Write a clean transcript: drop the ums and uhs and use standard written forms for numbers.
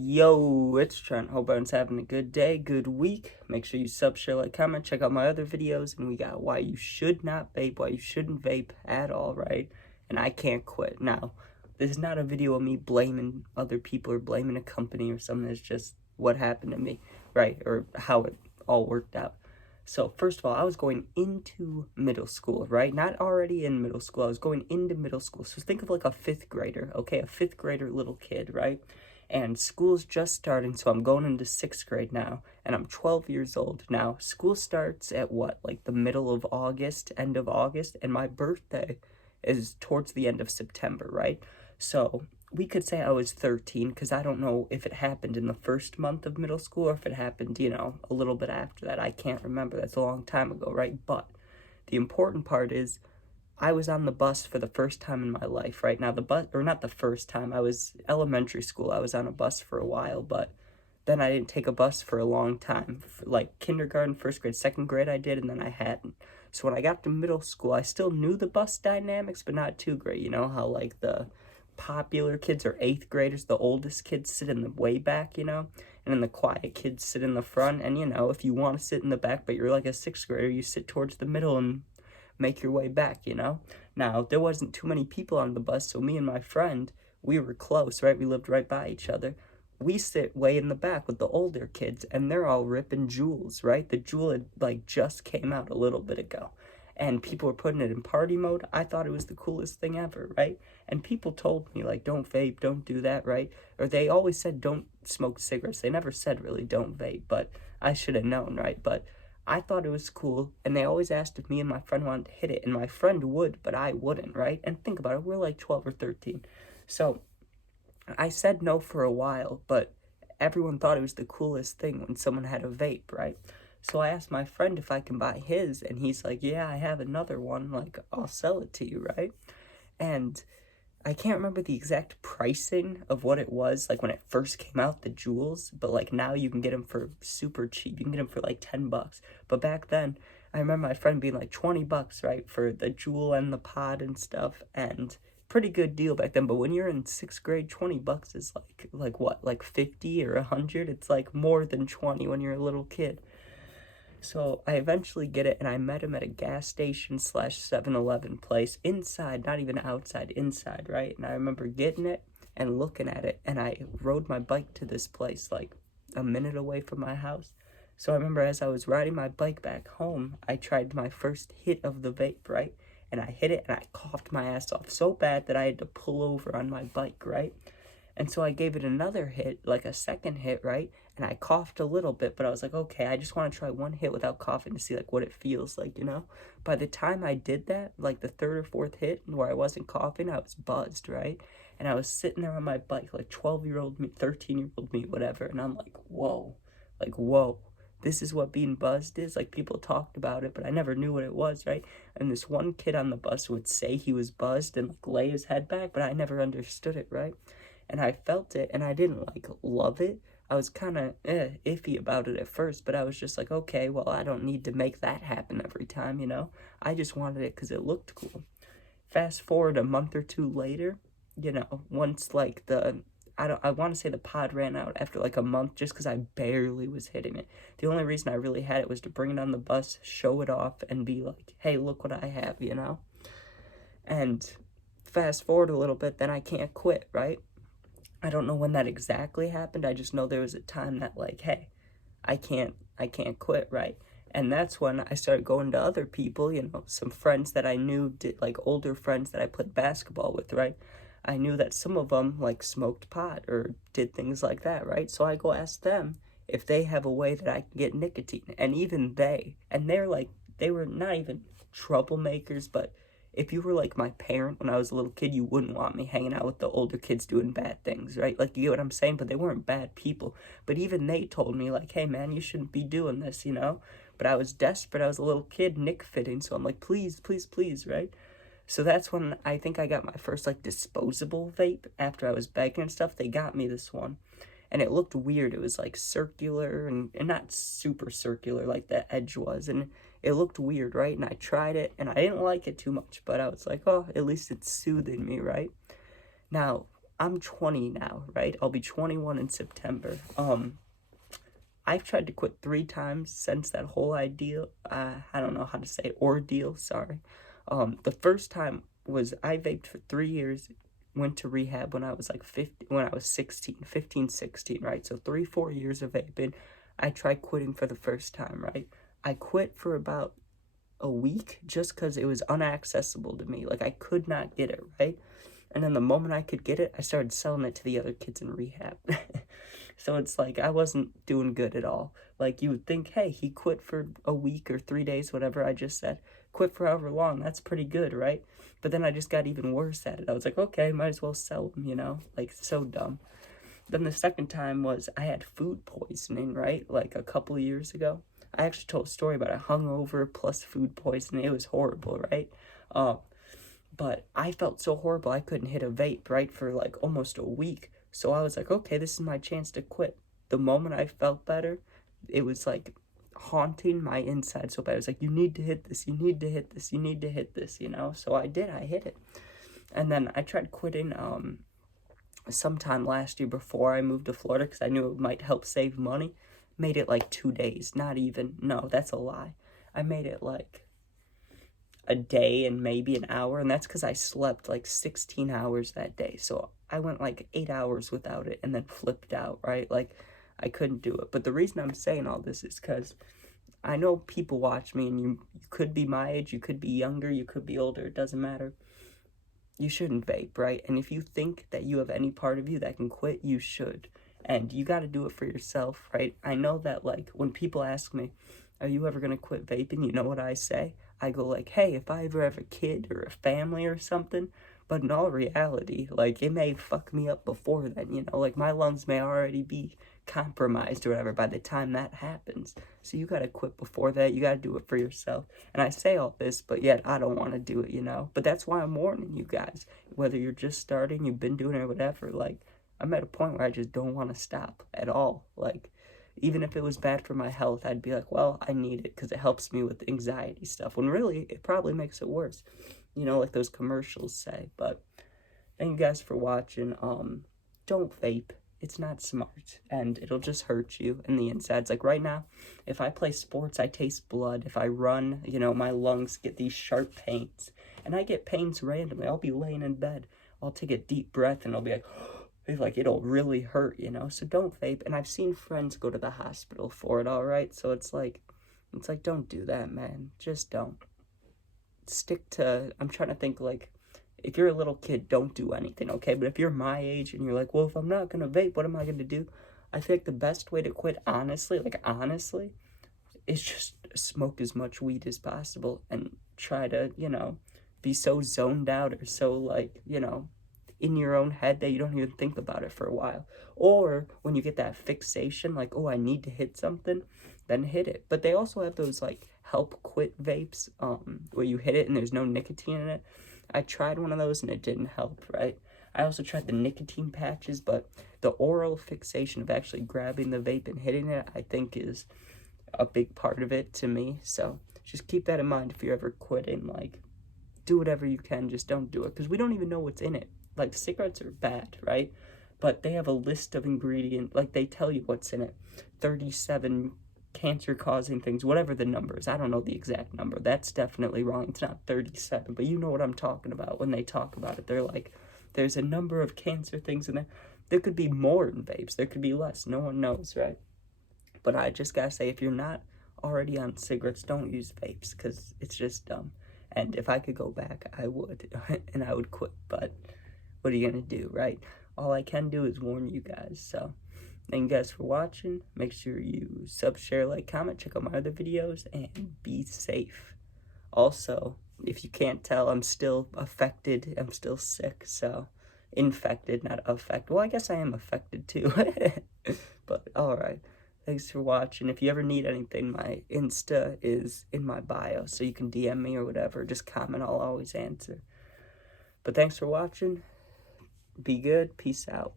Yo, it's Trent. Hope everyone's having a good day, good week. Make sure you sub, share, like, comment, check out my other videos, and we got why you should not vape, why you shouldn't vape at all, right? And I can't quit. Now, this is not a video of me blaming other people or blaming a company or something. It's just what happened to me, right? Or how it all worked out. So, first of all, I was going into middle school, right? Not already in middle school. I was going into middle school. So think of like a fifth grader, okay? A fifth grader little kid, right? And school's just starting, so I'm going into sixth grade now, and I'm 12 years old. Now, school starts at what, like the middle of August, end of August, and my birthday is towards the end of September, right? So we could say I was 13, because I don't know if it happened in the first month of middle school or if it happened, a little bit after that. I can't remember. That's a long time ago, right? But the important part is I was on the bus for the first time in my life, right? Now, the bus, or not the first time, I was elementary school. I was on a bus for a while, but then I didn't take a bus for a long time. For like kindergarten, first grade, second grade, I did, and then I hadn't. So when I got to middle school, I still knew the bus dynamics, but not too great. You know how like the popular kids are eighth graders, the oldest kids sit in the way back, and then the quiet kids sit in the front. And if you want to sit in the back, but you're like a sixth grader, you sit towards the middle and make your way back. Now, there wasn't too many people on the bus, so me and my friend, we were close, right? We lived right by each other. We sit way in the back with the older kids, and they're all ripping Juuls, right? The Juul had, like, just came out a little bit ago, and people were putting it in party mode. I thought it was the coolest thing ever, right? And people told me, like, don't vape, don't do that, right? Or they always said don't smoke cigarettes. They never said, really, don't vape, but I should have known, right? But I thought it was cool, and they always asked if me and my friend wanted to hit it, and my friend would, but I wouldn't, right? And think about it, we're like 12 or 13. So I said no for a while, but everyone thought it was the coolest thing when someone had a vape, right? So I asked my friend if I can buy his, and he's like, yeah, I have another one, like, I'll sell it to you, right? And I can't remember the exact pricing of what it was, like when it first came out, the Juuls, but like now you can get them for super cheap. You can get them for like $10. But back then, I remember my friend being like $20, right, for the Juul and the pod and stuff, and pretty good deal back then. But when you're in sixth grade, $20 is like what, like 50 or 100? It's like more than 20 when you're a little kid. So I eventually get it, and I met him at a gas station slash 7-Eleven place, inside, not even outside, inside, right? And I remember getting it and looking at it, and I rode my bike to this place, like a minute away from my house. So I remember as I was riding my bike back home, I tried my first hit of the vape, right? And I hit it, and I coughed my ass off so bad that I had to pull over on my bike, right? And so I gave it another hit, like a second hit, right? And I coughed a little bit, but I was like, okay, I just want to try one hit without coughing to see like what it feels like. By the time I did that, like the third or fourth hit where I wasn't coughing, I was buzzed, right? And I was sitting there on my bike, like 12-year-old me, 13-year-old me, whatever, and I'm like, whoa, this is what being buzzed is? Like, people talked about it, but I never knew what it was, right? And this one kid on the bus would say he was buzzed and like lay his head back, but I never understood it, right? And I felt it, and I didn't like love it. I was kind of iffy about it at first, but I was just like, okay, well, I don't need to make that happen every time. I just wanted it because it looked cool. Fast forward a month or two later, once like I want to say the pod ran out after like a month, just because I barely was hitting it. The only reason I really had it was to bring it on the bus, show it off, and be like, hey, look what I have. And fast forward a little bit, then I can't quit, right? I don't know when that exactly happened. I just know there was a time that like, hey, I can't quit, right? And that's when I started going to other people, some friends that I knew did, like older friends that I played basketball with, right? I knew that some of them like smoked pot or did things like that, right? So I go ask them if they have a way that I can get nicotine. And even they were not even troublemakers, but if you were like my parent when I was a little kid, you wouldn't want me hanging out with the older kids doing bad things, right? Like, you get what I'm saying? But they weren't bad people. But even they told me, like, hey, man, you shouldn't be doing this. But I was desperate. I was a little kid, nick fitting. So I'm like, please, please, please, right? So that's when I think I got my first, like, disposable vape. After I was begging and stuff, they got me this one. And it looked weird. It was, like, circular and not super circular like the edge was. And it looked weird, right? And I tried it, and I didn't like it too much, but I was like, oh, at least it's soothing me, right? Now, I'm 20 now, right? I'll be 21 in September. I've tried to quit 3 times since that whole I don't know how to say ordeal, sorry. The first time was I vaped for 3 years, went to rehab when I was like 15, 16, right? So 3, 4 years of vaping. I tried quitting for the first time, right? I quit for about a week just because it was unaccessible to me. Like, I could not get it, right? And then the moment I could get it, I started selling it to the other kids in rehab. So it's like I wasn't doing good at all. Like, you would think, hey, he quit for a week or 3 days, whatever I just said. Quit for however long. That's pretty good, right? But then I just got even worse at it. I was like, okay, might as well sell them, you know? Like, so dumb. Then the second time was I had food poisoning, right? Like a couple of years ago. I actually told a story about a hungover plus food poisoning. It was horrible, right? But I felt so horrible I couldn't hit a vape, right, for like almost a week. So I was like, okay, this is my chance to quit. The moment I felt better, it was like haunting my inside so bad. It was like, you need to hit this, you need to hit this, you need to hit this, you know? So I did, I hit it. And then I tried quitting sometime last year before I moved to Florida because I knew it might help save money. Made it like 2 days, not even, no, that's a lie. I made it like a day and maybe an hour, and that's because I slept like 16 hours that day. So I went like 8 hours without it and then flipped out, right? Like, I couldn't do it. But the reason I'm saying all this is because I know people watch me, and you could be my age, you could be younger, you could be older, it doesn't matter. You shouldn't vape, right? And if you think that you have any part of you that can quit, you should. And you got to do it for yourself, right? I know that, like, when people ask me, are you ever going to quit vaping? You know what I say? I go like, hey, if I ever have a kid or a family or something, but in all reality, like, it may fuck me up before then, you know? Like, my lungs may already be compromised or whatever by the time that happens. So you got to quit before that. You got to do it for yourself. And I say all this, but yet I don't want to do it, you know? But that's why I'm warning you guys. Whether you're just starting, you've been doing it or whatever, like, I'm at a point where I just don't want to stop at all. Like, even if it was bad for my health, I'd be like, well, I need it because it helps me with anxiety stuff. When really, it probably makes it worse. You know, like those commercials say. But thank you guys for watching. Don't vape. It's not smart, and it'll just hurt you in the insides. Like right now, if I play sports, I taste blood. If I run, you know, my lungs get these sharp pains, and I get pains randomly. I'll be laying in bed. I'll take a deep breath, and I'll be like, it'll really hurt, you know? So don't vape. And I've seen friends go to the hospital for it, all right? So it's like, don't do that, man. Just don't. Stick to, I'm trying to think, like, if you're a little kid, don't do anything, okay? But if you're my age and you're like, well, if I'm not going to vape, what am I going to do? I feel like the best way to quit, honestly, is just smoke as much weed as possible and try to, you know, be so zoned out or so, like, you know, in your own head that you don't even think about it for a while. Or when you get that fixation, like, oh, I need to hit something, then hit it. But they also have those, like, help quit vapes, where you hit it and there's no nicotine in it. I tried one of those and it didn't help, right? I also tried the nicotine patches, but the oral fixation of actually grabbing the vape and hitting it, I think is a big part of it to me. So just keep that in mind if you're ever quitting. Like, do whatever you can, just don't do it, because we don't even know what's in it. Like, cigarettes are bad, right? But they have a list of ingredients, like, they tell you what's in it. 37 cancer-causing things, whatever the number is. I don't know the exact number. That's definitely wrong. It's not 37, but you know what I'm talking about when they talk about it. They're like, there's a number of cancer things in there. There could be more in vapes. There could be less. No one knows, right? But I just gotta say, if you're not already on cigarettes, don't use vapes, because it's just dumb. And if I could go back, I would, and I would quit. But what are you gonna do, right? All I can do is warn you guys. So thank you guys for watching. Make sure you sub, share, like, comment, check out my other videos, and be safe. Also, if you can't tell, I'm still affected. I'm still sick, so infected, not affected. Well, I guess I am affected too. But alright. Thanks for watching. If you ever need anything, my Insta is in my bio, so you can DM me or whatever. Just comment, I'll always answer. But thanks for watching. Be good. Peace out.